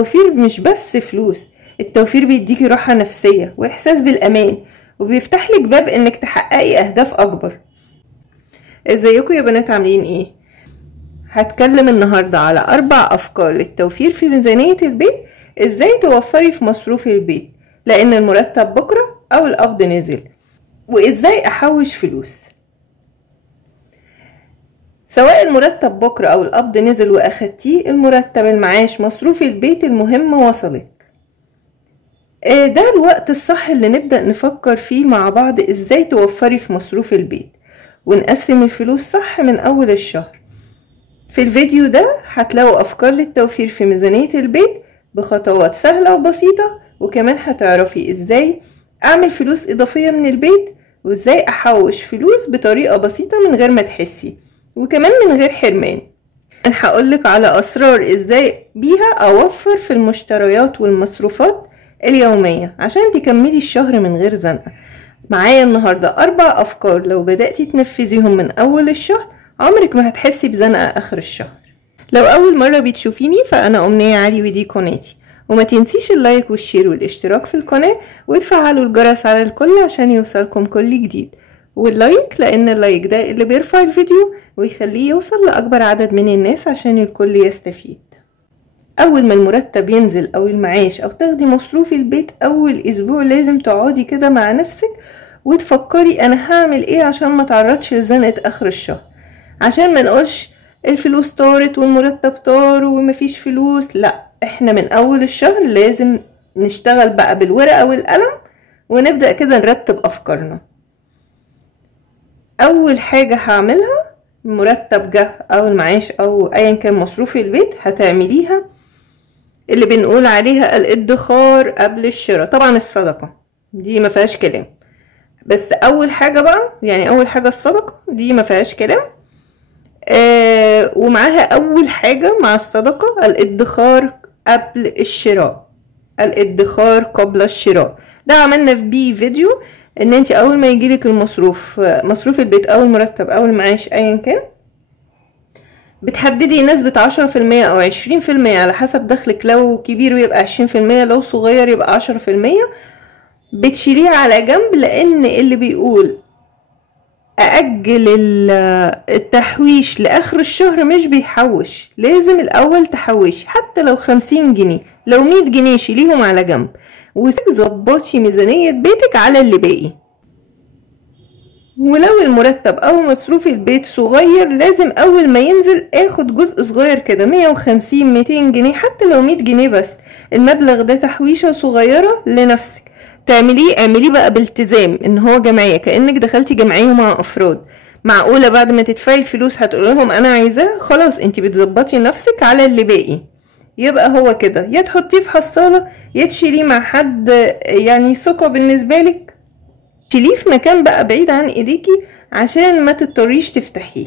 التوفير مش بس فلوس، التوفير بيديكي راحة نفسية واحساس بالامان، وبيفتح لك باب انك تحققي اهداف اكبر. ازيكم يا بنات، عاملين ايه؟ هتكلم النهاردة على 4 افكار للتوفير في ميزانية البيت. ازاي توفري في مصروف البيت لان المرتب بكرة او القبض نزل، وازاي احوش فلوس. سواء المرتب بكرة او القبض نزل واخدتيه، المرتب، المعاش، مصروف البيت، المهم وصلك. ده الوقت الصح اللي نبدأ نفكر فيه مع بعض ازاي توفري في مصروف البيت ونقسم الفلوس صح من اول الشهر. في الفيديو ده هتلاقوا افكار للتوفير في ميزانية البيت بخطوات سهلة وبسيطة، وكمان هتعرفي ازاي اعمل فلوس اضافية من البيت، وازاي احوش فلوس بطريقة بسيطة من غير ما تحسي، وكمان من غير حرمان. انا هقولك على اسرار ازاي بيها اوفر في المشتريات والمصروفات اليومية عشان تكملي الشهر من غير زنقة. معايا النهاردة 4 افكار لو بدأتي تنفذيهم من اول الشهر عمرك ما هتحسي بزنقة اخر الشهر. لو اول مرة بتشوفيني فانا امنية علي، ودي قناتي، وما تنسيش اللايك والشير والاشتراك في القناة وتفعلوا الجرس على الكل عشان يوصلكم كل جديد، واللايك لان اللايك ده اللي بيرفع الفيديو ويخليه يوصل لاكبر عدد من الناس عشان الكل يستفيد. اول ما المرتب ينزل او المعاش او تاخدي مصروف البيت، اول اسبوع لازم تقعدي كده مع نفسك وتفكري انا هعمل ايه عشان ما تعرضش لزنقة اخر الشهر، عشان ما نقولش الفلوس طارت والمرتب طار ومفيش فلوس. لا، احنا من اول الشهر لازم نشتغل بقى بالورقة والقلم ونبدأ كده نرتب افكارنا. اول حاجة هعملها، المرتب جه او المعاش او ايا كان مصروف البيت، هتعمليها اللي بنقول عليها الادخار قبل الشراء. طبعا الصدقة دي ما فيهاش كلام، بس اول حاجة بقى، يعني اول حاجة الصدقة دي ما فيهاش كلام. ومعاها اول حاجة مع الصدقة الادخار قبل الشراء، الادخار قبل الشراء. ده عملنا بيه فيديو ان انت اول ما يجيلك المصروف، مصروف البيت او المرتب او المعاش ايا كان، بتحددي نسبة 10% او 20% على حسب دخلك. لو كبير يبقى 20%، لو صغير يبقى 10%. بتشيليه على جنب، لان اللي بيقول أأجل التحويش لآخر الشهر مش بيحوش. لازم الأول تحوشي حتى لو 50 جنيه، لو 100 جنيه شيليهم على جنب وظبطي ميزانية بيتك على اللي باقي. ولو المرتب أو مصروف البيت صغير، لازم أول ما ينزل اخد جزء صغير كده، 150 200 جنيه، حتى لو 100 جنيه بس. المبلغ ده تحويشة صغيرة لنفسك اعمليه بقى بالتزام ان هو جمعية، كأنك دخلتي جمعية مع افراد. معقولة بعد ما تدفعي الفلوس هتقول لهم انا عايزاه؟ خلاص، انت بتظبطي نفسك على اللي باقي. يبقى هو كده، يا تحطيه في حصالة يا تشيليه مع حد يعني ثقة بالنسبة لك، تشيليه في مكان بقى بعيد عن ايديكي عشان ما تضطريش تفتحيه.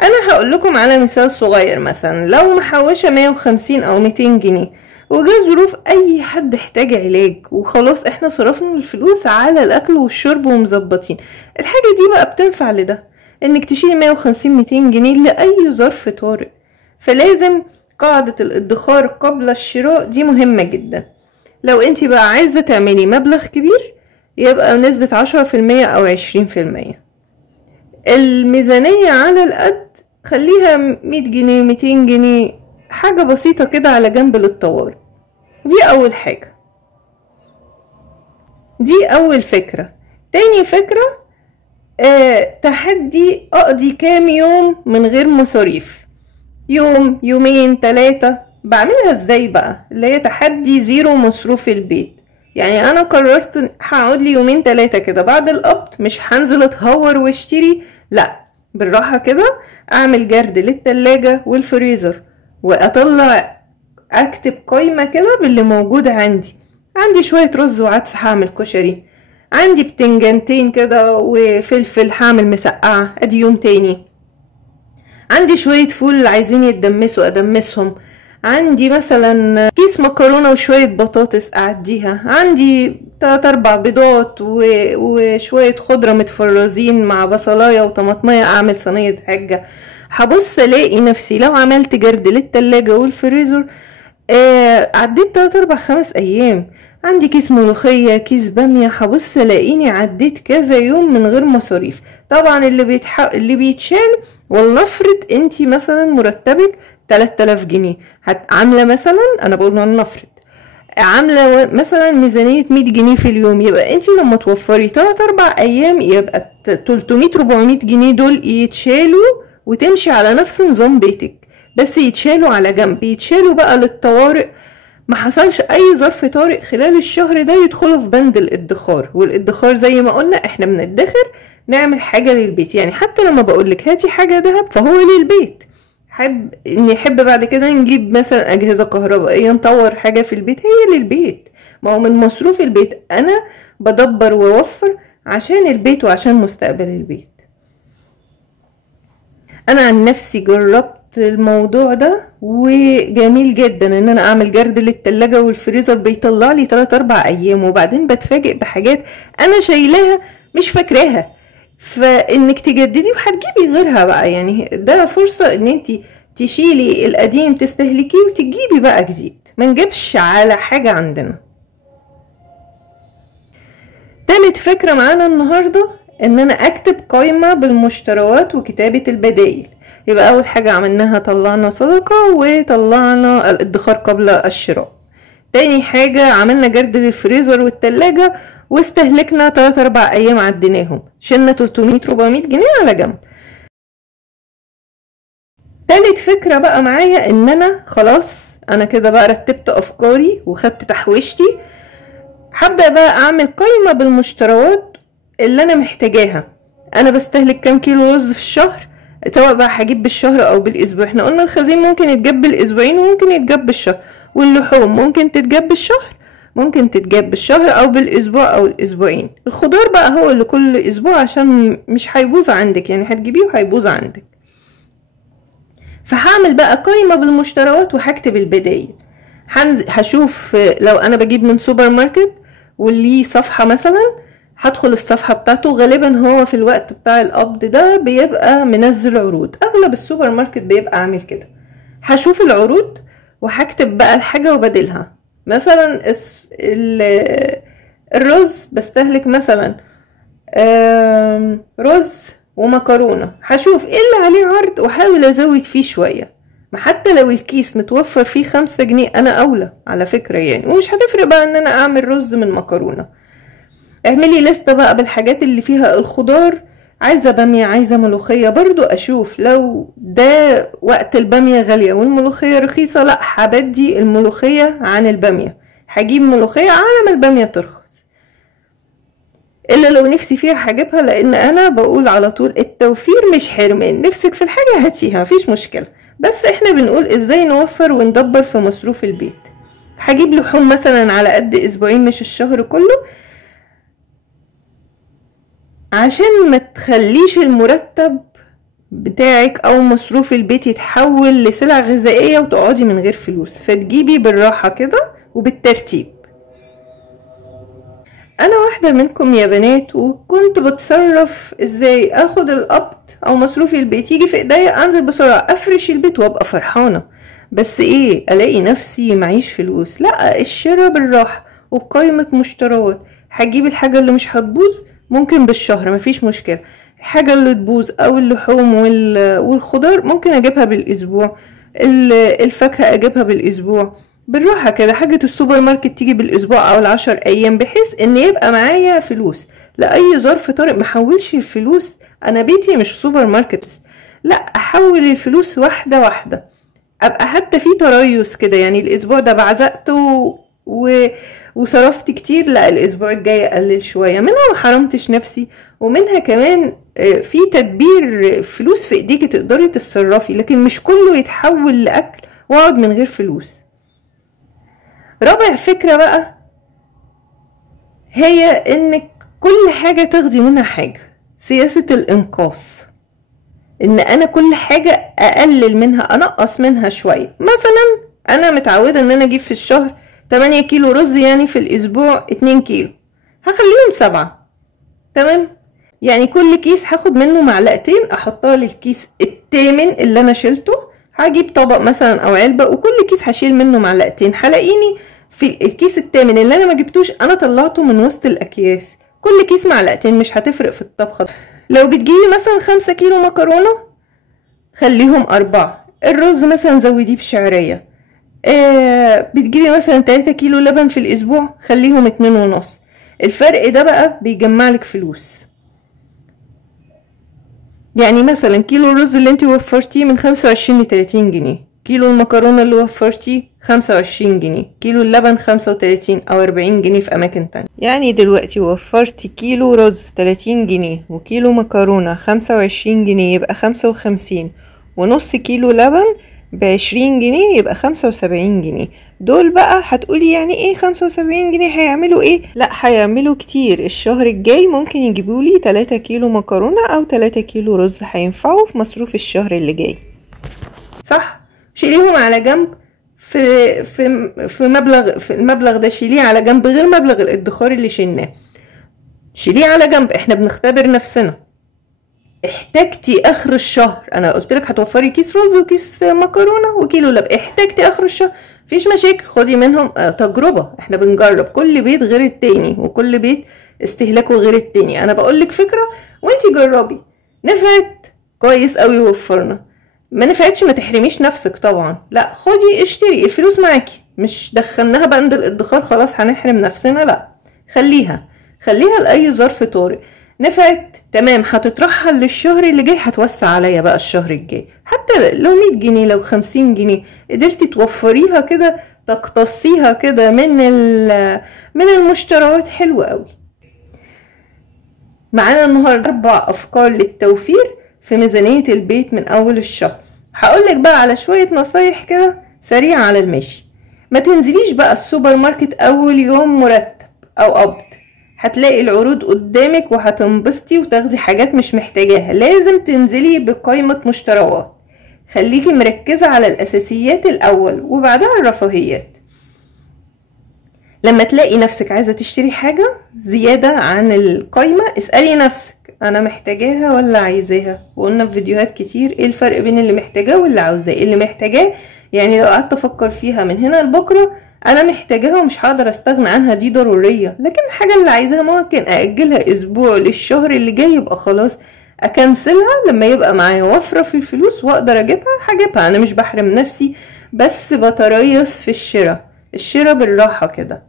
انا هقول لكم على مثال صغير. مثلا لو محوشة 150 او 200 جنيه وجا ظروف اي حد احتاج علاج، وخلاص احنا صرفنا الفلوس على الاكل والشرب ومظبطين، الحاجة دي بقى بتنفع لده، انك تشيل 150 200 جنيه لأي ظرف طارئ. فلازم قاعدة الادخار قبل الشراء دي مهمة جدا. لو انت بقى عايزة تعملي مبلغ كبير، يبقى نسبة 10% او 20%. الميزانية على القد، خليها 100 جنيه 200 جنيه، حاجة بسيطة كده على جنب للطوارئ. دي اول حاجة، دي اول فكرة. تاني فكرة، تحدي اقضي كام يوم من غير مصاريف، يوم، يومين، 3. بعملها ازاي بقى؟ اللي هي تحدي 0 مصروف البيت. يعني انا قررت هقعد لي يومين 3 كده بعد القبض، مش هنزل اتهور واشتري، لا، بالراحة كده. اعمل جرد للتلاجة والفريزر، واطلع اكتب قايمة كده باللي موجود عندي. عندي شوية رز وعدس هعمل كشري، عندي بتنجانتين كده وفلفل هعمل مسقعة، ادي يوم تاني. عندي شوية فول عايزين يتدمسوا ادمسهم، عندي مثلا كيس مكرونة وشوية بطاطس اعديها، عندي 3-4 بيضات وشوية خضرة متفرزين مع بصلاية وطماطمية، اعمل صينية حاجة. هبص الاقي نفسي لو عملت جرد للتلاجة والفريزر عديت 3 4 5 ايام عندي كيس ملوخية، كيس بامية، هبص الاقيني عديت كذا يوم من غير مصاريف. طبعا اللي بيتشال، ولنفرض انتي مثلا مرتبك 3000 جنيه، عاملة مثلا، انا بقول ولنفرض عاملة مثلا ميزانية 100 جنيه في اليوم، يبقى انتي لما توفري 3 4 ايام يبقى 300 400 جنيه دول يتشالوا وتمشي على نفس نظام بيتك، بس يتشالوا على جنب، يتشالوا بقى للطوارئ. ما حصلش اي ظرف طارئ خلال الشهر ده يدخلوا في بند الادخار. والادخار زي ما قلنا احنا بندخر نعمل حاجة للبيت، يعني حتى لما بقولك هاتي حاجة دهب فهو للبيت. يحب بعد كده نجيب مثلا اجهزة كهربائية نطور حاجة في البيت، هي للبيت. ما هو من مصروف البيت انا بدبر واوفر عشان البيت وعشان مستقبل البيت. انا عن نفسي جربت الموضوع ده وجميل جدا ان انا اعمل جرد للتلاجة والفريزر، بيطلع لي 3 4 ايام، وبعدين بتفاجئ بحاجات انا شايلاها مش فاكراها، فانك تجددي وهتجيبي غيرها بقى. يعني ده فرصة ان انت تشيلي القديم تستهلكيه وتجيبي بقى جديد، ما نجيبش على حاجة عندنا. تالت فكرة معانا النهاردة ان انا اكتب قائمة بالمشتريات وكتابة البدائل. يبقى اول حاجة عملناها طلعنا صدقة وطلعنا الادخار قبل الشراء. تاني حاجة عملنا جرد للفريزر والتلاجة واستهلكنا 3 4 ايام عديناهم، شلنا 300 400 جنيه على جنب. تالت فكرة بقى معايا ان انا خلاص انا كده بقى رتبت افكاري وخدت تحويشتي، هبدأ بقى اعمل قائمة بالمشتريات اللي انا محتاجاها. انا بستهلك كام كيلو رز في الشهر، سواء بقى هجيب بالشهر او بالاسبوع. احنا قلنا الخزين ممكن يتجاب بالاسبوعين وممكن يتجاب بالشهر، واللحوم ممكن تتجاب بالشهر، ممكن تتجاب بالشهر او بالاسبوع او الاسبوعين. الخضار بقى هو اللي كل اسبوع عشان مش هيبوظ عندك، يعني هتجيبيه وهيبوظ عندك. فهعمل بقى قائمة بالمشتريات وهكتب البدايل. هشوف لو انا بجيب من سوبر ماركت واللي صفحة مثلا، هدخل الصفحة بتاعته، غالبا هو في الوقت بتاع القبض ده بيبقى منزل عروض، اغلب السوبر ماركت بيبقى عامل كده. هشوف العروض وهكتب بقى الحاجة وبدلها. مثلا الرز بستهلك مثلا رز ومكرونة، هشوف ايه اللي عليه عرض واحاول ازود فيه شوية. ما حتى لو الكيس متوفر فيه 5 جنيه انا اولى على فكرة يعني، ومش هتفرق بقى ان انا اعمل رز من مكرونة. اعملي لستة بقى بالحاجات اللي فيها الخضار، عايزة بامية عايزة ملوخية، برضو اشوف لو ده وقت البامية غالية والملوخية رخيصة، لا هبدي الملوخية عن البامية، هجيب ملوخية على ما البامية ترخص. الا لو نفسي فيها هجيبها، لان انا بقول على طول التوفير مش حرمان، نفسك في الحاجة هاتيها مفيش مشكلة، بس احنا بنقول ازاي نوفر وندبر في مصروف البيت. هجيب لحوم مثلا على قد اسبوعين مش الشهر كله، عشان ما تخليش المرتب بتاعك او مصروف البيت يتحول لسلع غذائية وتقعدي من غير فلوس، فتجيبي بالراحة كده وبالترتيب. انا واحدة منكم يا بنات، وكنت بتصرف ازاي اخد القبض او مصروف البيت يجي في ايديا، انزل بسرعة افرش البيت وابقى فرحانة، بس ايه الاقي نفسي معيش فلوس. لا، الشراء بالراحة وبقائمة مشتريات. هجيب الحاجة اللي مش هتبوظ ممكن بالشهر مفيش مشكلة، الحاجة اللي تبوظ او اللحوم والخضار ممكن اجيبها بالاسبوع، الفاكهة اجيبها بالاسبوع، بالراحة كده. حاجة السوبر ماركت تيجي بالاسبوع او ال10 ايام، بحيث ان يبقى معايا فلوس لأي ظرف طارئ. محولش الفلوس، انا بيتي مش سوبر ماركت، لا احول الفلوس واحدة واحدة، ابقى حتى في تريث كده، يعني الاسبوع ده بعزقت وصرفت كتير، لا الاسبوع الجاي اقلل شوية منها، ما حرمتش نفسي. ومنها كمان في تدبير فلوس في ايديكي تقدري تتصرفي، لكن مش كله يتحول لاكل واقعد من غير فلوس. رابع فكرة بقى هي انك كل حاجة تاخدي منها حاجة، سياسة الانقاص، ان انا كل حاجة اقلل منها انقص منها شوية. مثلا انا متعودة ان انا اجيب في الشهر 8 كيلو رز، يعني في الاسبوع 2 كيلو، هخليهم 7. تمام، يعني كل كيس هاخد منه معلقتين احطها للكيس الثامن اللي انا شلته، هجيب طبق مثلا او علبة، وكل كيس هشيل منه معلقتين. هلاقيني في الكيس التامن اللي انا ما جبتوش انا طلعته من وسط الاكياس. كل كيس معلقتين مش هتفرق في الطبخة. لو بتجيبي مثلا 5 كيلو مكرونة خليهم 4. الرز مثلا زوديه بشعرية. بتجيبي مثلا 3 كيلو لبن في الاسبوع خليهم 2.5. الفرق ده بقى بيجمعلك فلوس. يعني مثلا كيلو الرز اللي انت وفرتيه من 25 ل 30 جنيه، كيلو المكرونة اللي وفرتيه 25 جنيه، كيلو اللبن 35 او 40 جنيه في اماكن تانية. يعني دلوقتي وفرتي كيلو رز 30 جنيه وكيلو مكرونة 25 جنيه يبقى 55، ونص كيلو لبن ب20 جنيه يبقى 75 جنيه. دول بقى هتقولي يعني ايه 75 جنيه هيعملوا ايه؟ لا هيعملوا كتير. الشهر الجاي ممكن يجيبولي 3 كيلو مكرونة او 3 كيلو رز هينفعوا في مصروف الشهر اللي جاي. صح؟ شيليهم على جنب في المبلغ ده شيليه على جنب غير مبلغ الادخار اللي شلناه. شيليه على جنب. احنا بنختبر نفسنا. احتاجتي اخر الشهر، انا قلت لك هتوفري كيس رز وكيس مكرونه وكيلو لبن، احتاجتي اخر الشهر مفيش مشاكل، خدي منهم تجربه. احنا بنجرب، كل بيت غير التاني وكل بيت استهلاكه غير التاني. انا بقولك فكره وانتي جربي. نفعت كويس قوي ووفرنا، ما نفعتش ما تحرميش نفسك طبعا. لا خدي اشتري، الفلوس معاكي، مش دخلناها بند الادخار خلاص هنحرم نفسنا. لا خليها لاي ظرف طارئ. نفعت تمام، هتترحل للشهر اللي جاي، هتوسع عليا بقى الشهر الجاي. حتى لو 100 جنيه لو 50 جنيه قدرتي توفريها كده، تقتصيها كده من المشتريات، حلوة قوي. معانا النهاردة 4 افكار للتوفير في ميزانية البيت من اول الشهر. هقولك بقى على شوية نصايح كده سريعة على المشي. ما تنزليش بقى السوبر ماركت اول يوم مرتب او قبض، هتلاقي العروض قدامك وهتنبسطي وتاخدي حاجات مش محتاجاها. لازم تنزلي بقائمة مشتريات. خليكي مركزة على الاساسيات الاول وبعدها الرفاهيات. لما تلاقي نفسك عايزة تشتري حاجة زيادة عن القائمة اسألي نفسك انا محتاجاها ولا عايزاها. وقلنا في فيديوهات كتير ايه الفرق بين اللي محتاجاه واللي عاوزاه. اللي محتاجاه يعني لو قعدت افكر فيها من هنا لبكره انا محتاجاها ومش هقدر استغنى عنها، دي ضرورية. لكن الحاجة اللي عايزاها ممكن اجلها اسبوع للشهر اللي جاي، يبقى خلاص اكنسلها لما يبقى معايا وفرة في الفلوس واقدر اجيبها هجيبها. انا مش بحرم نفسي، بس بتريث في الشراء بالراحة كده.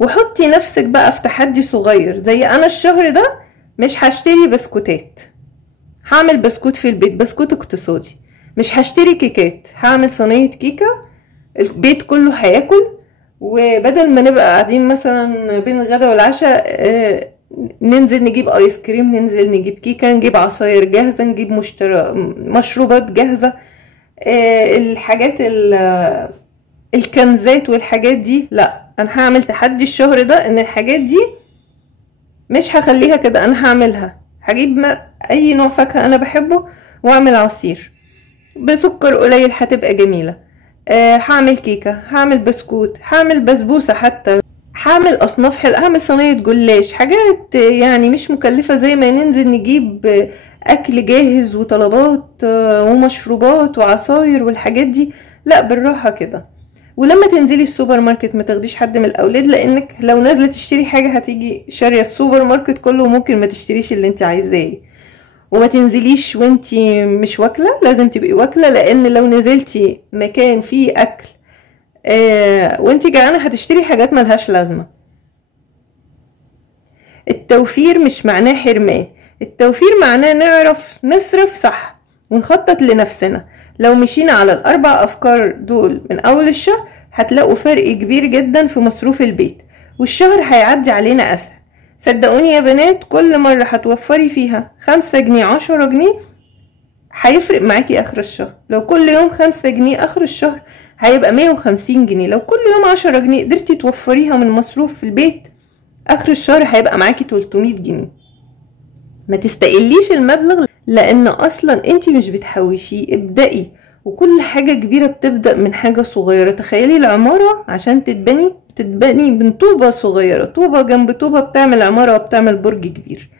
وحطي نفسك بقى في تحدي صغير، زي انا الشهر ده مش هشتري بسكوتات، هعمل بسكوت في البيت، بسكوت اقتصادي. مش هشتري كيكات، هعمل صينية كيكة البيت كله هياكل. وبدل ما نبقى قاعدين مثلا بين الغدا والعشاء ننزل نجيب ايس كريم، ننزل نجيب كيكة، نجيب عصاير جاهزة، نجيب مشروبات جاهزة، الحاجات الكنزات والحاجات دي. لا انا هعمل تحدي الشهر ده ان الحاجات دي مش هخليها كده، انا هعملها. هجيب اي نوع فاكهة انا بحبه واعمل عصير بسكر قليل، هتبقى جميلة. هعمل كيكة، هعمل بسكوت، هعمل بسبوسة، حتى هعمل اصناف حلوة، هعمل صينية جلاش، حاجات يعني مش مكلفة زي ما ننزل نجيب اكل جاهز وطلبات ومشروبات وعصاير والحاجات دي. لا بالراحة كده. ولما تنزلي السوبر ماركت ما تاخديش حد من الاولاد، لانك لو نازله تشتري حاجه هتيجي شاريه السوبر ماركت كله وممكن ما تشتريش اللي انت عايزاه. وما تنزليش وانتي مش واكله، لازم تبقي واكله، لان لو نزلتي مكان فيه اكل وانتي جعانه هتشتري حاجات ملهاش لازمه. التوفير مش معناه حرمان، التوفير معناه نعرف نصرف صح ونخطط لنفسنا. لو مشينا على ال4 افكار دول من اول الشهر هتلاقوا فرق كبير جدا في مصروف البيت، والشهر هيعدي علينا اسهل. صدقوني يا بنات، كل مرة هتوفري فيها 5 جنيه 10 جنيه هيفرق معاكي اخر الشهر. لو كل يوم 5 جنيه اخر الشهر هيبقى 150 جنيه. لو كل يوم 10 جنيه قدرتي توفريها من مصروف في البيت، اخر الشهر هيبقى معاكي 300 جنيه. ما تستقليش المبلغ، لان اصلا انتي مش بتحوشيه. ابدأي، وكل حاجة كبيرة بتبدأ من حاجة صغيرة. تخيلي العمارة عشان تتبني من طوبة صغيرة، طوبة جنب طوبة بتعمل عمارة وبتعمل برج كبير.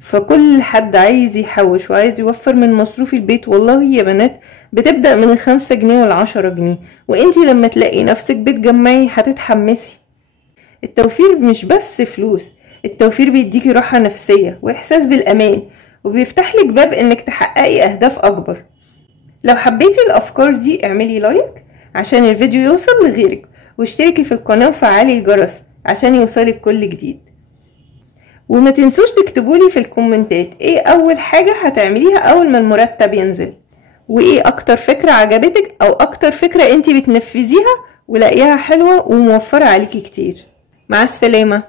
فكل حد عايز يحوش وعايز يوفر من مصروف البيت، والله يا بنات بتبدأ من 5 جنيه وال10 جنيه، وانتي لما تلاقي نفسك بتجمعي هتتحمسي. التوفير مش بس فلوس، التوفير بيديكي راحة نفسية واحساس بالامان، وبيفتح لك باب انك تحققي اهداف اكبر. لو حبيتي الافكار دي اعملي لايك عشان الفيديو يوصل لغيرك، واشتركي في القناة وفعلي الجرس عشان يوصلك كل جديد. وما تنسوش تكتبولي في الكومنتات ايه اول حاجة هتعمليها اول ما المرتب ينزل، وايه اكتر فكرة عجبتك او اكتر فكرة انتي بتنفذيها ولاقيها حلوة وموفرة عليكي كتير. مع السلامة.